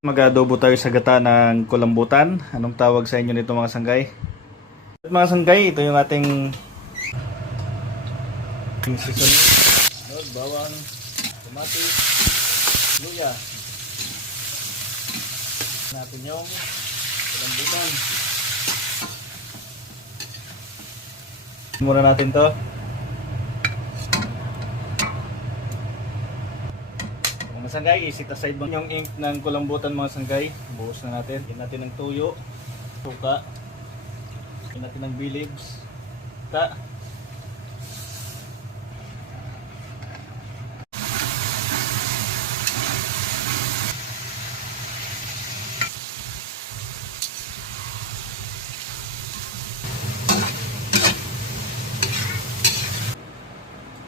Mag-adobo tayo sa gata ng kulambutan. Anong tawag sa inyo nito mga sanggay? At mga sanggay, ito yung ating seasoning. Bawang, kamatis, luya. Natin yung kulambutan. Muna natin to. Mga sanggay, isit aside mo yung ink ng kulambutan mga sanggay. Buhos na natin. Higyan natin ng tuyo, suka, higyan natin ng biligs,